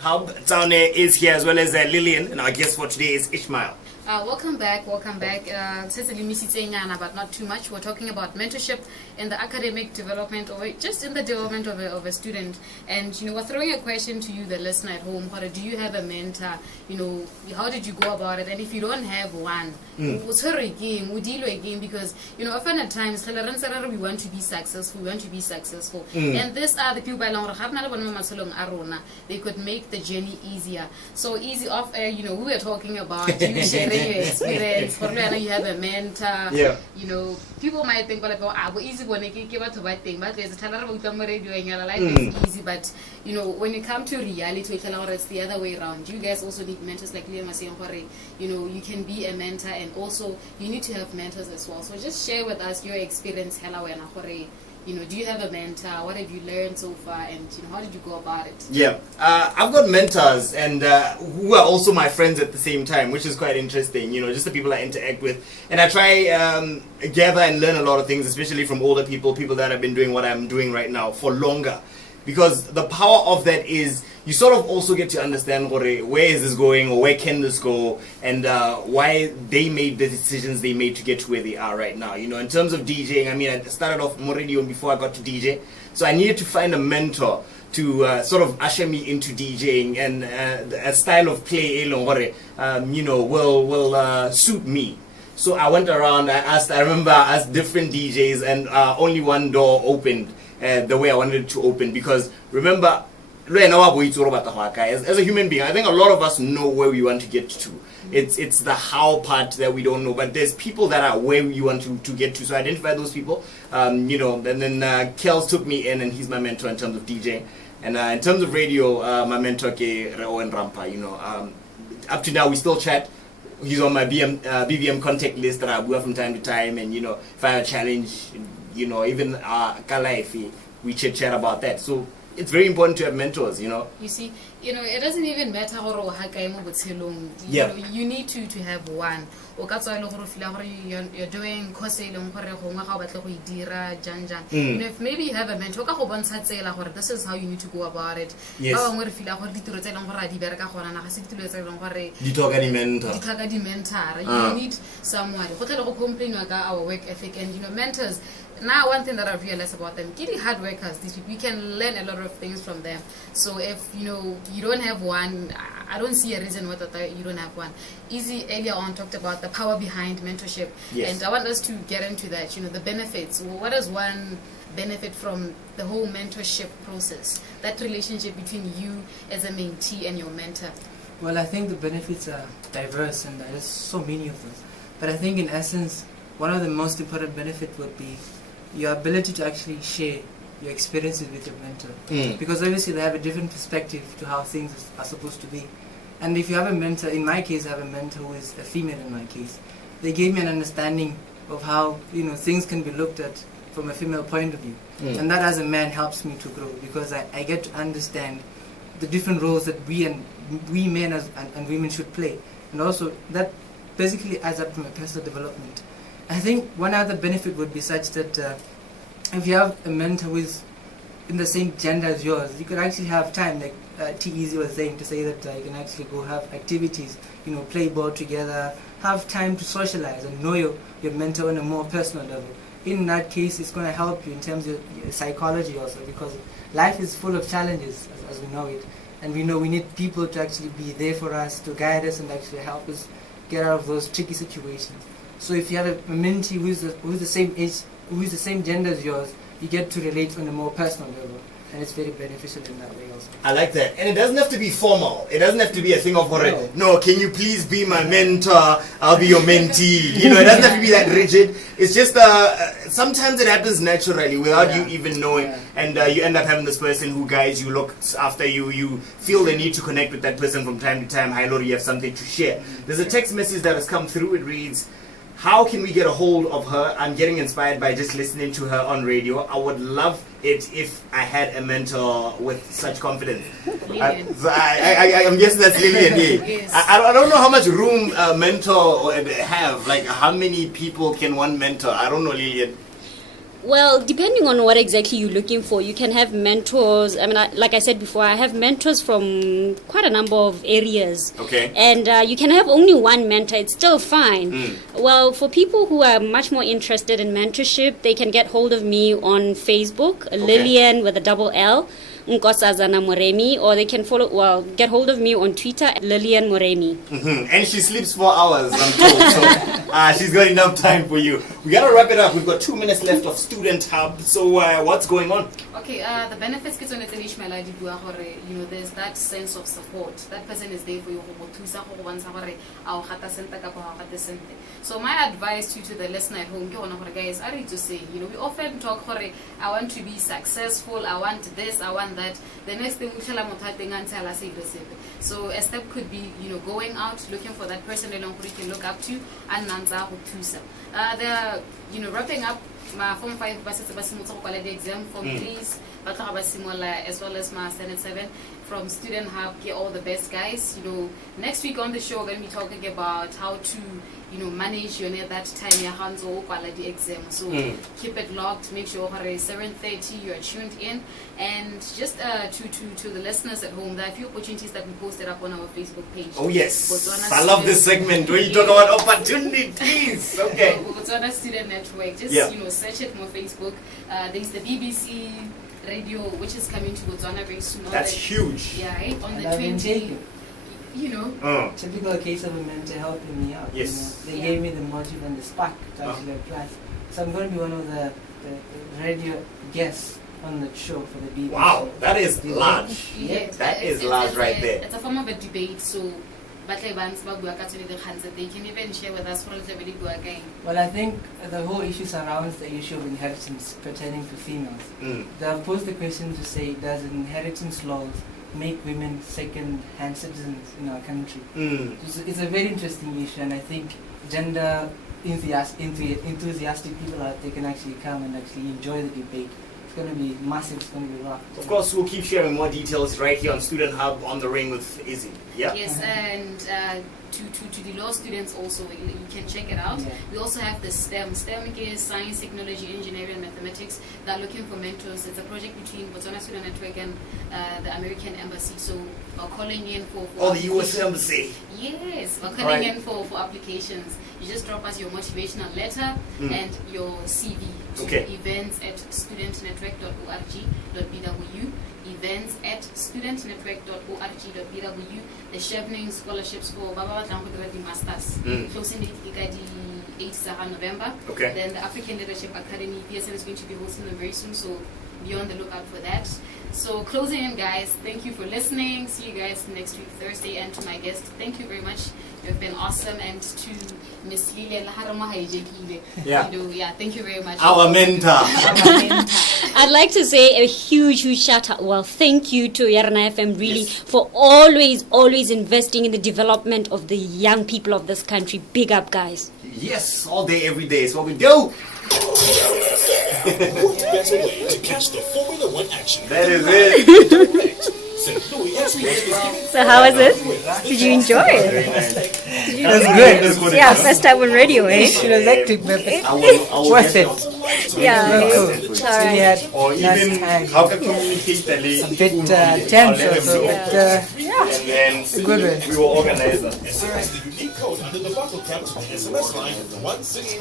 Hub. Taune is here as well as Lillian, and our guest for today is Ishmael. Welcome back. But not too much. We're talking about mentorship in the academic development, or just in the development of a student. And we're throwing a question to you, the listener at home. Do you have a mentor? How did you go about it? And if you don't have one, what's her again? We deal again because often at times we want to be successful. And these are the people they could make the journey easier. So easy off air. We were talking about you sharing your experience. For you have a mentor. Yeah. People might think easy but it's easy. But when you come to reality, it's the other way around. You guys also need mentors, like Liam was saying. You can be a mentor, and also you need to have mentors as well. So just share with us your experience. Do you have a mentor? What have you learned so far? And how did you go about it? Yeah, I've got mentors, and who are also my friends at the same time, which is quite interesting. Just the people I interact with, and I try gather and learn a lot of things, especially from older people that have been doing what I'm doing right now for longer. Because the power of that is you sort of also get to understand where is this going, or where can this go, and why they made the decisions they made to get to where they are right now. In terms of DJing, I started off more radio before I got to DJ, so I needed to find a mentor to sort of usher me into DJing, and a style of play will suit me. So I went around, I remember I asked different DJs, and only one door opened the way I wanted it to open. Because remember, as a human being, I think a lot of us know where we want to get to. It's the how part that we don't know, but there's people that are where you want to get to. So I identify those people, and then Kels took me in, and he's my mentor in terms of DJing. And in terms of radio, my mentor Reo and Rampa. Up to now we still chat. He's on my BVM contact list that I do from time to time, and if I have a challenge, even Kalaifi, we chat about that. So it's very important to have mentors. You see, it doesn't even matter how you need to have one. You're doing course if maybe you have a mentor, this is how you need to go about it. Yes. You need someone. Our work ethic, and mentors. Now, one thing that I've realized about them, really hard workers, these people, you can learn a lot of things from them. So if you don't have one, I don't see a reason why you don't have one. Izzy earlier on talked about the power behind mentorship. Yes. And I want us to get into that, the benefits. What does one benefit from the whole mentorship process, that relationship between you as a mentee and your mentor? Well, I think the benefits are diverse, and there's so many of them. But I think in essence, one of the most important benefits would be your ability to actually share your experiences with your mentor. Because obviously they have a different perspective to how things are supposed to be. And if you have a mentor, in my case I have a mentor who is a female in my case, they gave me an understanding of how things can be looked at from a female point of view. And that as a man helps me to grow, because I get to understand the different roles that we men and women should play. And also that basically adds up to my personal development. I think one other benefit would be such that if you have a mentor who is in the same gender as yours, you could actually have time, like Izzy was saying, to say that you can actually go have activities, play ball together, have time to socialize and know your mentor on a more personal level. In that case, it's going to help you in terms of your psychology also, because life is full of challenges as we know it, and we know we need people to actually be there for us, to guide us and actually help us get out of those tricky situations. So if you have a mentee who's the same age, who is the same gender as yours, you get to relate on a more personal level, and it's very beneficial in that way also. I like that. And it doesn't have to be formal. It doesn't have to be a thing of no, can you please be my mentor? I'll be your mentee. It doesn't have to be that rigid. It's just sometimes it happens naturally without you even knowing, and you end up having this person who guides you, looks after you. You feel the need to connect with that person from time to time. Hi, Lord, you have something to share. There's a text message that has come through. It reads, how can we get a hold of her? I'm getting inspired by just listening to her on radio. I would love it if I had a mentor with such confidence. I'm guessing that's Lillian. Yes. I don't know how much room a mentor have. Like, how many people can one mentor? I don't know, Lillian. Well, depending on what exactly you're looking for, you can have mentors. I mean, like I said before, I have mentors from quite a number of areas. Okay. And you can have only one mentor. It's still fine. Well, for people who are much more interested in mentorship, they can get hold of me on Facebook, Lillian with a double L, Nkosazana Moremi, or they can get hold of me on Twitter at Lillian Moremi. And she sleeps 4 hours, I'm told, so she's got enough time for you. We gotta wrap it up. We've got 2 minutes left of StudentHub. So what's going on? Okay, the benefits ke tsone tse di shmela di bua gore, you know, there's that sense of support. That person is there for you go thusa go bontsha gore a o gata sente ka go gata sente. So my advice to the listener at home, ke gona gore guys, I need to say, you know, we often talk gore I want to be successful, I want this, I want that. The next thing we tell until I say so a step could be, you know, going out looking for that person that you can look up to and nanza thusa. They're, you know, wrapping up my form 5 the exam, form 3s as well as my standard 7 from StudentHub. Get all the best, guys. You know, next week on the show we're going to be talking about how to, you know, manage your that time your hands or the exam. So keep it locked. Make sure at 7:30 you're tuned in. And just to the listeners at home, there are a few opportunities that we posted up on our Facebook page. Oh yes, Botswana I love this segment where you talk about opportunities. Okay. Botswana Student Network. Just you know, search it on Facebook. There's the BBC radio, which is coming to Botswana very soon. That's huge. Yeah, right? On the And 20th. You know. Typical case of a mentor helping me out. Yes. You know, they gave me the motive and the spark to actually apply. So I'm going to be one of the radio guests on the show for the BBC. Wow, that is large. Yeah, that is large right there. It's a form of a debate, so they can even share with us what really go again. Well, I think the whole issue surrounds the issue of inheritance pertaining to females. They have posed the question to say, does inheritance laws make women second-hand citizens in our country? It's a very interesting issue, and I think gender enthusiastic people out there can actually come and actually enjoy the debate. It's going to be massive, it's going to be rough. Of course, we'll keep sharing more details right here on StudentHub on the Ring with Izzy. Yeah. Yes, and to the law students also, you can check it out. We also have the STEM. STEM is science, technology, engineering, and mathematics. They're looking for mentors. It's a project between Botswana Student Network and the American Embassy. So we're calling in for the US Embassy. Yes, we're calling in for applications. You just drop us your motivational letter and your CV to events@studentnetwork.org.bw. events@studentnetwork.org.bw. The Chevening scholarships for Baba the Masters. Closing the 8th November. Then the African Leadership Academy, PSN is going to be hosting them very soon, so be on the lookout for that. So closing in, guys, thank you for listening. See you guys next week, Thursday. And to my guests, thank you very much. You've been awesome. And to Miss Lilian thank you very much. Our mentor. I'd like to say a huge shout out. Well, thank you to Yarona FM really for always investing in the development of the young people of this country. Big up, guys. Yes, all day, every day is what we do. What better way to catch the Formula One action? That is it. So how was it? Did you enjoy it? Very nice. That's good. Yeah, first time on radio, eh? It was hectic, but worth it. Yeah, cool. alright. Or even how to communicate the a bit tense also, but and then good way. we will organize that. SMS the unique code under the bottle cap to the SMS line 165.